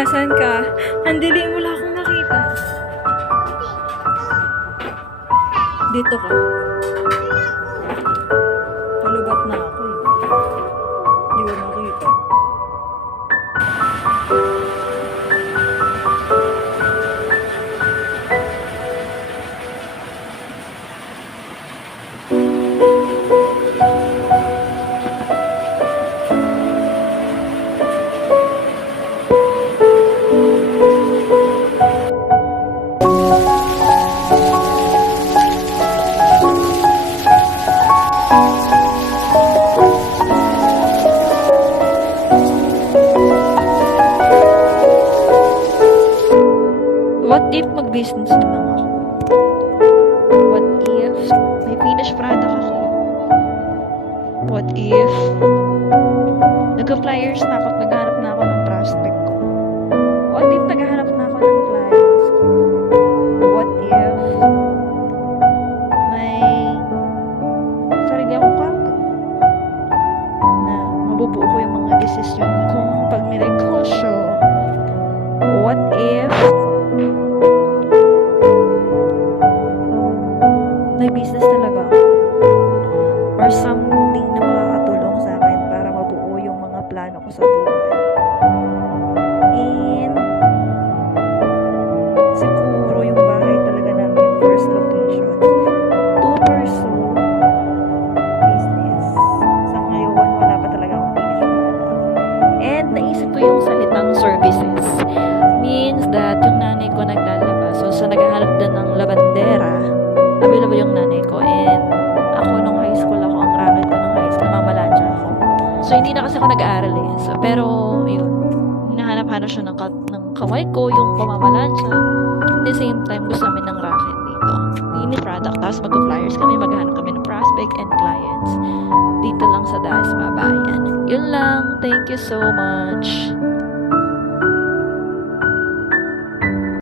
Nasaan ka? Ang dilim, wala akong nakita. Dito ka. Palubat na ako eh. Hindi ko makita. What if mag-business na lang ako? What if may finished product ako? What if nag-flyers na ako at naghahanap na ako ng prospect ko? What if naghahanap na ako ng clients ko? What if may sarili akong kwarto na mabubuo ko yung mga desisyon kong pag niregosyo? What if may business talaga ako or something na makakatulong sa akin para mabuo yung mga plano ko sa buhay. And siguro yung bahay talaga namin yung first location to pursue business. Sa ngayon, wala pa talaga akong finished product. And naisip ko yung salitang services. Means that yung nanay ko naglalaba. So sa naghahanap din ng labandera, available yung nanay ko. And ako nung high school, ako ang racket ko nung high school, namamalansya ako. So hindi na kasi ako nag-aaral eh. So, pero yun, hinahanap-hanap siya ng kaway ko, yung pamamalansya. At the same time, gusto namin ng racket dito. Ini product, tapos mag-flyers kami, maghahanap kami ng prospect and clients. Dito lang sa Dasma Bayan. Yun lang. Thank you so much.